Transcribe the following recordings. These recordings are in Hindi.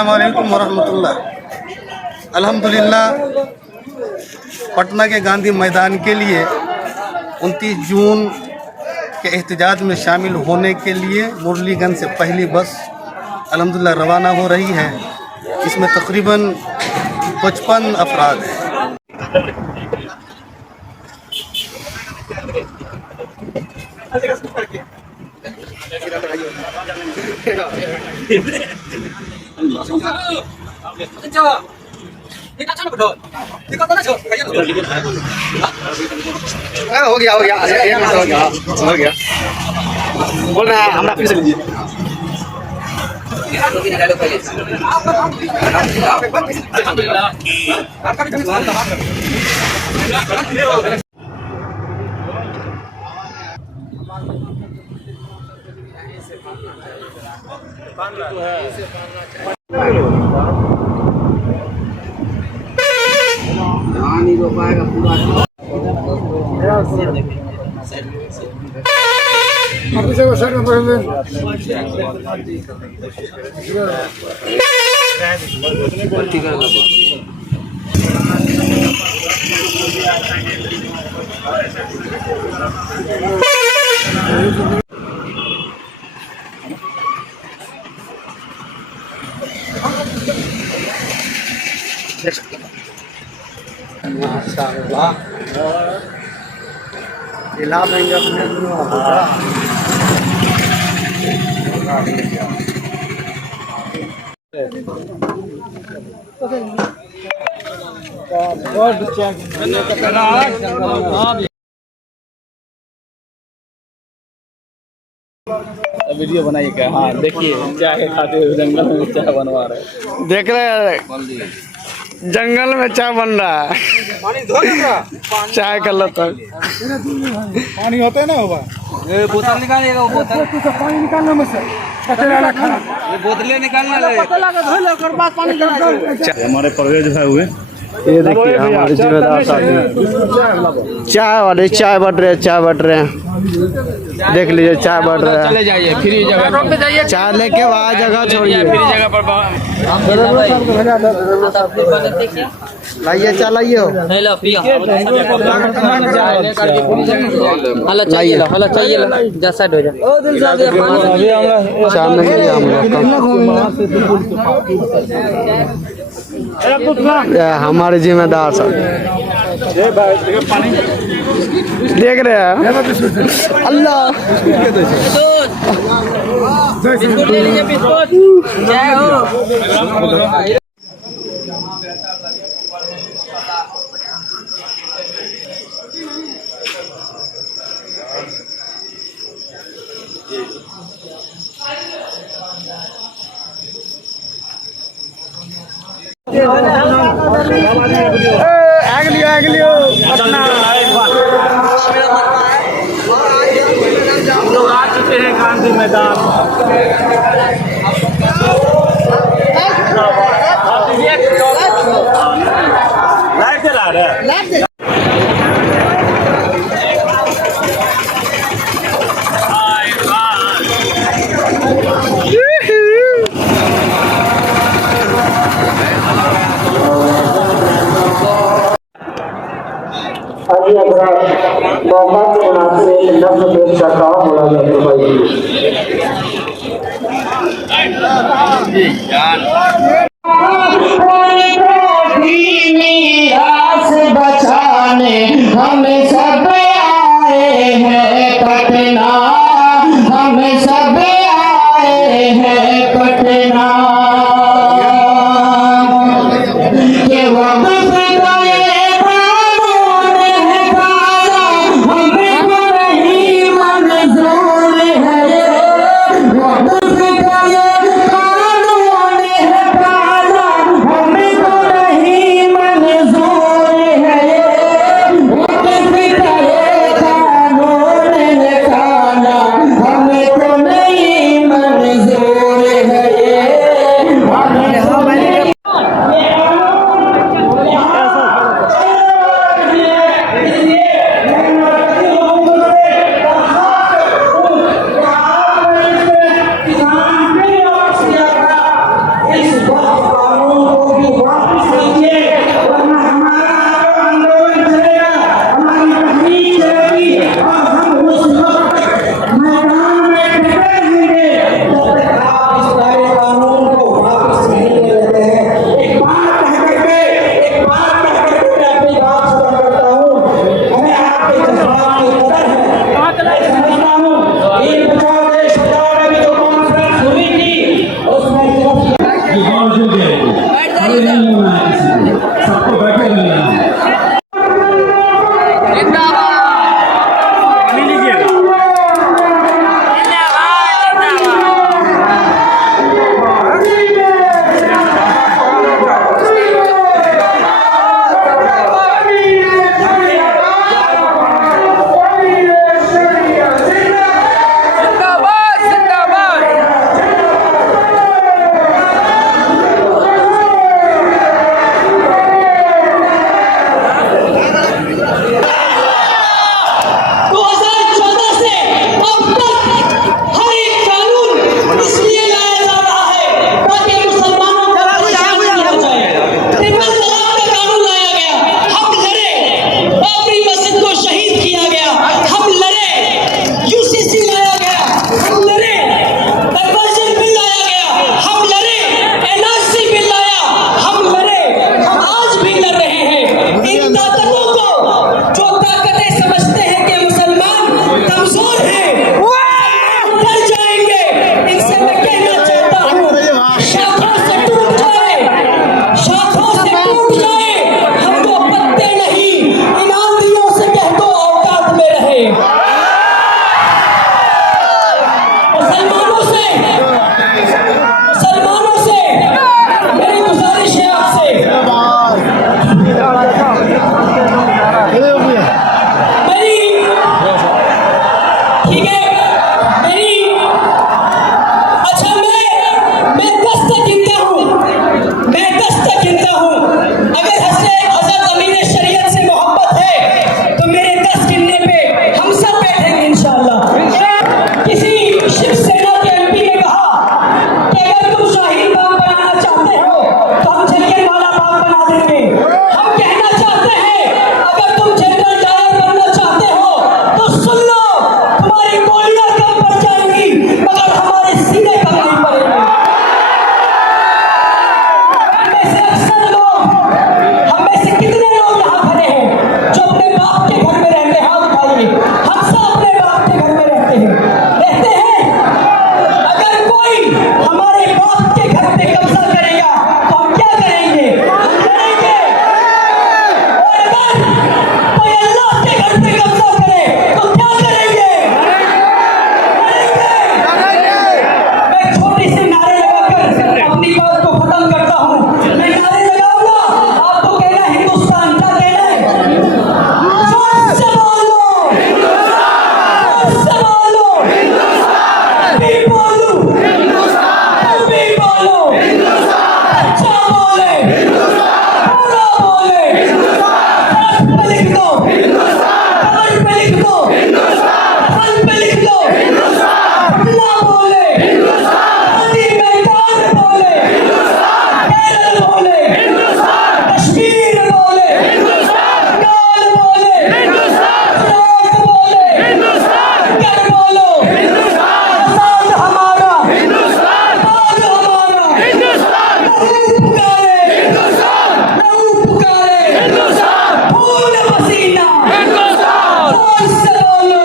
अस्सलामुअलैकुम वरहमतुल्लाह। अल्हम्दुलिल्लाह पटना के गांधी मैदान के लिए 29 जून के एहतजाज में शामिल होने के लिए मुरलीगंज से पहली बस अल्हम्दुलिल्लाह रवाना हो रही है। इसमें तकरीबन 55 अफराद हैं। हो गया बोल रहा है हमरा फिर से लीजिए। नहीं हो पाएगा पूरा। माशाअल्लाह जिला में अपने वीडियो बनाइए क्या? हाँ देखिए चाय खाते हुए जंगल में चाय बनवा रहे, देख रहे हैं जंगल में चाय बन रहा है। चाय कर लो तो पानी होता है ना होगा। बोतल निकालिएगा, बोतल पानी निकालना मुझसे बोतलें निकालना। हमारे परवेज भाई हुए, ये देखिए हमारे जिम्मेदार साथी चाय वाले चाय बट रहे हैं। देख लीजिए चाय बढ़ रहा है। चले जाइए फ्री जगह पे जाइए, चाय लेके वहाँ जगह छोड़िए, फ्री जगह पर लाइए चाय लाइए। हमारे जिम्मेदार सब देख रहे हैं। अल्लाह आगलियो अपना हम लोग आ चुके हैं गांधी मैदान। लाइव चला रहे हैं। मौका के मुनासिब एक नफ्स पेश का बोला जाता है। बचाने हम सब आए हैं पटना, हम सब आए हैं पटना के वक्त कानून है बोले गांधी मैदान बोले केरल बोले कश्मीर बोले बंगाल बोले गुजरात बोले कर बोलो आजाद हमारा आबाद हमारा पुकारे खून पसीना जोर से बोलो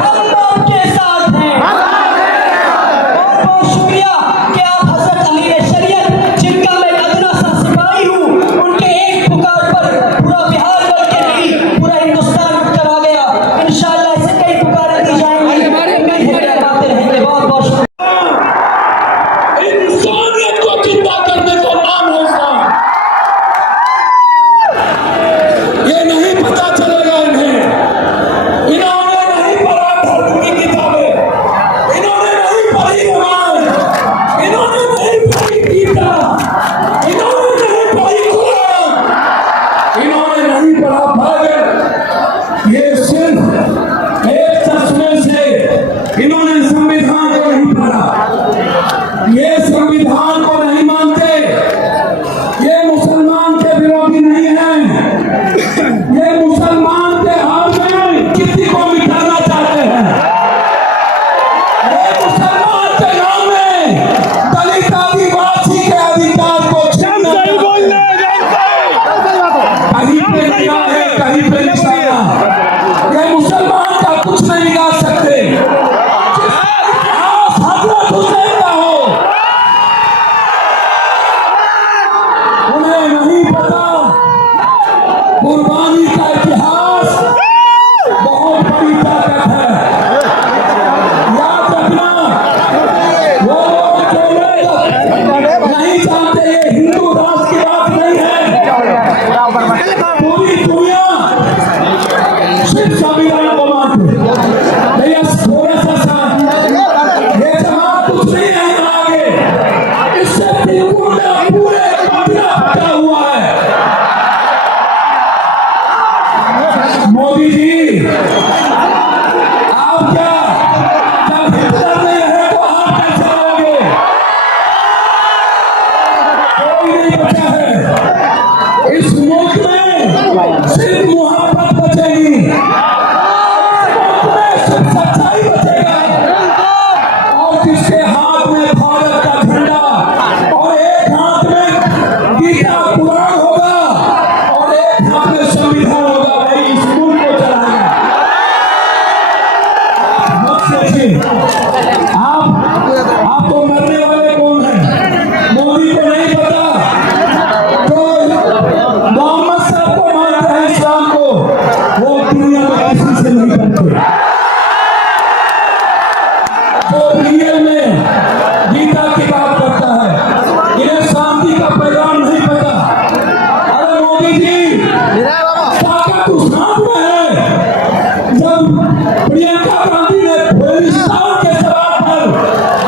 हम आपके साथ हैं बहुत शुक्रिया कि आप हज़रत अमीर शरीयत जिनका मैं अदना सा सिपाही हूँ उनके एक पुकार पर पूरा बिहार बल्कि नहीं पूरा हिंदुस्तान उठकर आ गया। इंशाअल्लाह ऐसे कई पुकारें दी जाएंगी। उम्मीद है कि आते रहेंगे। बहुत बहुत शुक्रिया। इंसानियत को जिंदा करने का नाम है इस्लाम। ये नहीं पता चलेगा इन्हें, इन्होंने नहीं पढ़ा धर्म की किताबें, इन्होंने नहीं पढ़ी रामायण, इन्होंने नहीं पढ़ी गीता, इन्होंने नहीं पढ़ी कुरान, इन्होंने नहीं पढ़ा बाइबल। ये सिर्फ एक चश्मे से इन्होंने संविधान को नहीं पढ़ा, ये संविधान को नहीं मानते, ये मुसलमान के विरोधी नहीं हैं, ये मुसलमान के हाथ में किसी को मिटाना चाहते हैं। ये मुसलमान के नाम में दलित आदिवासी के अधिकार को छीनना कहीं पे निगाह है, कहीं पे निशाना। ये मुसलमान का कुछ नहीं बिगाड़ सकते। आप हजरत हुसैन का हो, उन्हें नहीं पता कुर्बानी का इतिहास बहुत बड़ी ताकत है। याद रखना, वो लोग जो लोग नहीं जानते ये हिंदू राष्ट्र की बात नहीं है। पूरी दुनिया सिर्फ संविधान को मानती है। भैया थोड़ा सा साथ, ये जमात कुछ नहीं है आगे, इससे बिल्कुल पूरे दुनिया फटा हुआ है। मोदी जी, आप क्या जब हिटलर नहीं है तो आप कैसे रहोगे? कोई नहीं बचा है इस मुल्क में, सिर्फ मोहब्बत बचेगी, इस मुल्क में सिर्फ सच्चाई बचेगा। और जिसके हाथ में भारत का झंडा और एक हाथ में गीता कुरान होगा और एक हाथ में संविधान होगा, वही इस मुल्क को चलाएगा। मत सोचिए आप तो मरने वाले कौन हैं? मोदी को नहीं पता, जो मोहम्मद साहब को मानते हैं इस्लाम को, वो दुनिया में किसी से नहीं करते। जो रियल में गीता की बात करता है, इन्हें शांति का पैगाम नहीं पता। अरे मोदी जी, ताकत उस हाथ में है। जब प्रियंका गांधी ने बलिस्तान के सवाल पर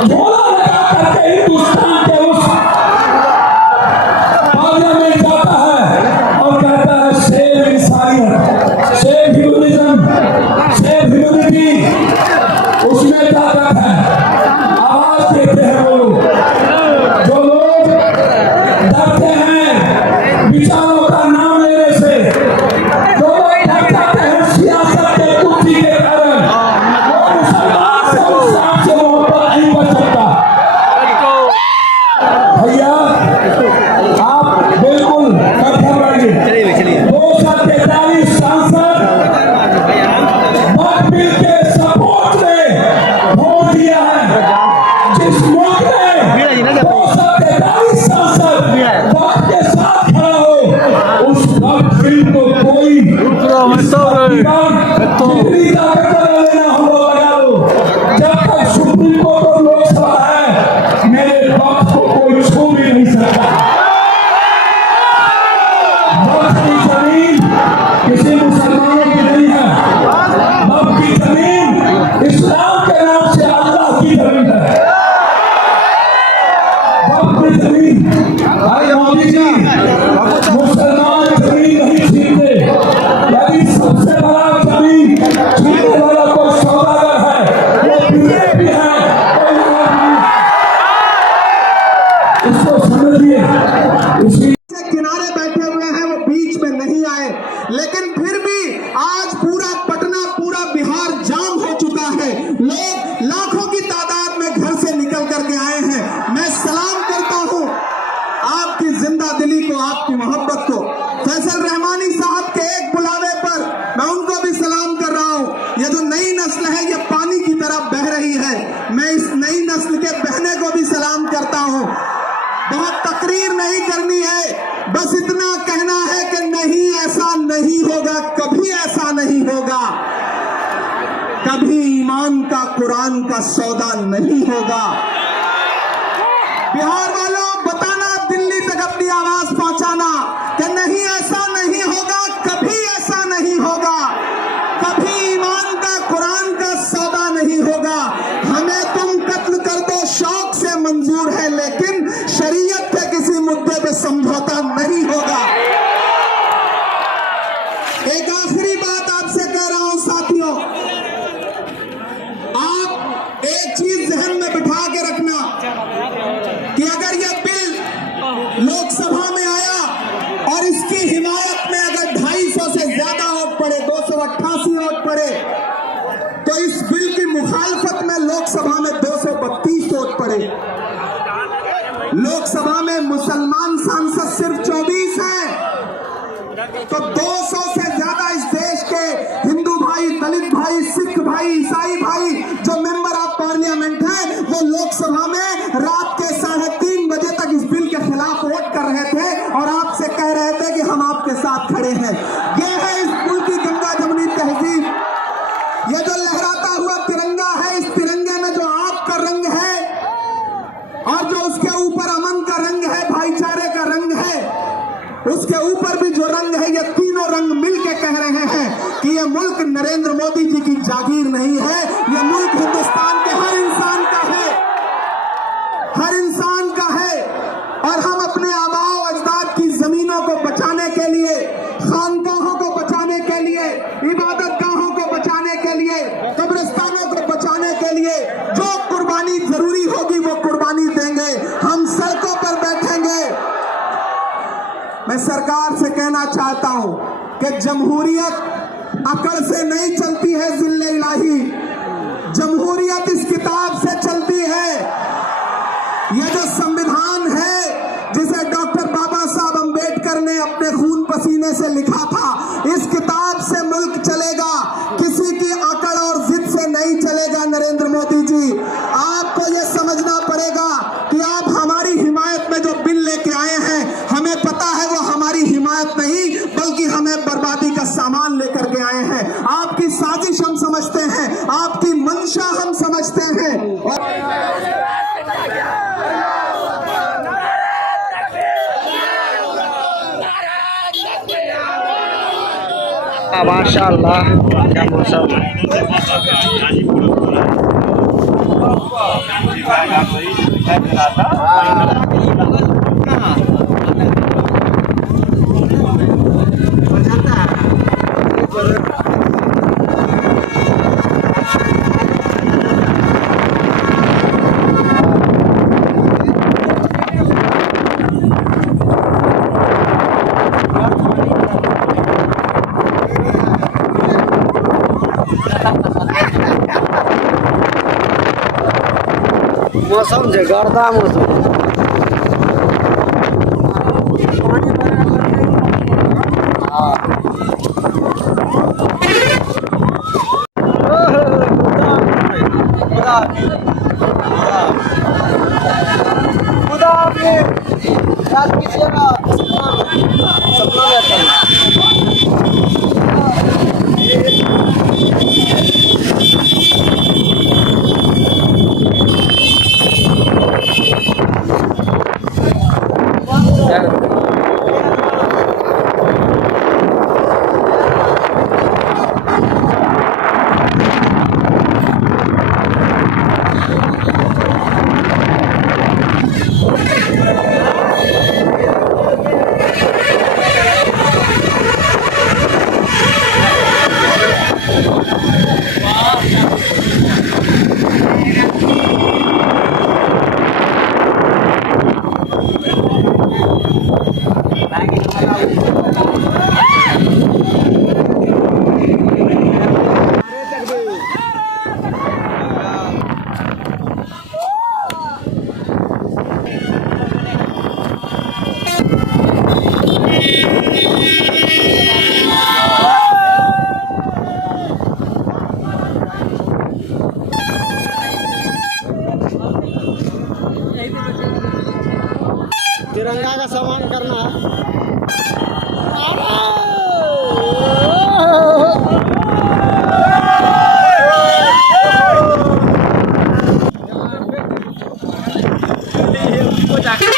झोला लगा करके हिंदुस्तान के उस पार्लियामेंट जाता है और कहता है सेव इंसानियत, सेव ह्यूमनिज्म, सेव ह्यूमनिटी, उसमें ताकत है। आवाज देते हैं वो लोग, जो लोग डरते हैं विचारों का नाम लेने से, जो लोग डर जाते हैं सियासत के कुर्सी के कारण, वो मुसलमान से इस्लाम से मोहब्बत नहीं कर सकता। भैया आप बिल्कुल कठोर रहिए। 243 सांसद बात बिल के सपोर्ट में वोट दिया है। जिस मुल्क आज पूरा पटना, पूरा बिहार जाम हो चुका है। लोग लाखों की तादाद में घर से निकल करके आए हैं। मैं सलाम करता हूं आपकी जिंदा दिली को, आपकी मोहब्बत को। फैसल रहमानी साहब के एक बुलावे पर मैं उनको भी सलाम कर रहा हूं। ये जो नई नस्ल है ये पानी की तरह बह रही है, मैं इस नई नस्ल के बहने को भी सलाम करता हूं। बहुत तकरीर नहीं करनी है, बस इतना कहना है कि नहीं, ऐसा नहीं होगा, कभी ऐसा नहीं होगा, कभी ईमान का कुरान का सौदा नहीं होगा। बिहार वालों, बताना, दिल्ली तक अपनी आवाज पहुंचाना कि नहीं, ऐसा नहीं होगा, कभी ऐसा नहीं होगा, कभी ईमान का कुरान का सौदा नहीं होगा। हमें तुम कत्ल कर दो, शौक से मंजूर है, लेकिन शरीयत के किसी मुद्दे पे समझौता नहीं होगा। एक आखिरी बात आपसे कह रहा हूं साथियों, आप एक चीज जहन में बिठा के रखना कि अगर यह बिल लोकसभा में आया और इसकी हिमायत में अगर 250 से ज्यादा वोट पड़े, 288 वोट पड़े, तो इस बिल की मुखालफत में लोकसभा में 232 वोट पड़े। लोकसभा में मुसलमान सांसद सिर्फ 24 हैं, तो 200 से ज्यादा इस देश के हिंदू भाई, दलित भाई, सिख भाई, ईसाई भाई जो मेंबर ऑफ पार्लियामेंट हैं, वो लोकसभा में रात के 3:30 बजे तक इस बिल के खिलाफ वोट कर रहे थे और आपसे कह रहे थे कि हम आपके साथ खड़े हैं। ये है इस मुल्क की गंगा जमुनी तहजीब। ये जो लहराता हुआ तिरंगा है, इस तिरंगे में जो आपका रंग है और जो उसके ऊपर अमन का रंग है, भाईचारे का रंग है, उसके ऊपर भी जो रंग है, ये तीनों रंग मिलके कह रहे हैं कि ये मुल्क नरेंद्र मोदी जी की जागीर नहीं है, ये मुल्क हिंदुस्तान के हर इंसान का है, हर इंसान का है। और हम अपने आबाओ अजदाद की जमीनों को बचाने के लिए, खानकाहों को बचाने के लिए, इबादत गाहों को बचाने के लिए, कब्रिस्तानों को बचाने के लिए जो कुर्बानी जरूरी होगी वो कुर्बानी देंगे। हम सड़कों पर बैठेंगे। मैं सरकार से कहना चाहता हूं कि जमहूरियत अकड़ से नहीं चलती है, जिल्ले इलाही, जमहूरियत इस किताब से चलती है। यह जो संविधान है जिसे डॉक्टर बाबा साहब अंबेडकर ने अपने खून पसीने से लिखा था, इस किताब से मुल्क चलेगा, किसी की अकड़ और जिद से नहीं चलेगा। नरेंद्र मोदी जी, आपको यह समझना पड़ेगा कि आप हमारी हिमायत में जो बिल लेके आए हैं, हमें पता है वो हमारी हिमायत नहीं बल्कि हमें बर्बादी का सामान लेकर के आए हैं। आपकी साजिश हम समझते हैं, आपकी मंशा हम समझते हैं। माशाअल्लाह, क्या मौसम। मौसम जे गर्दा मौसम। को जाकर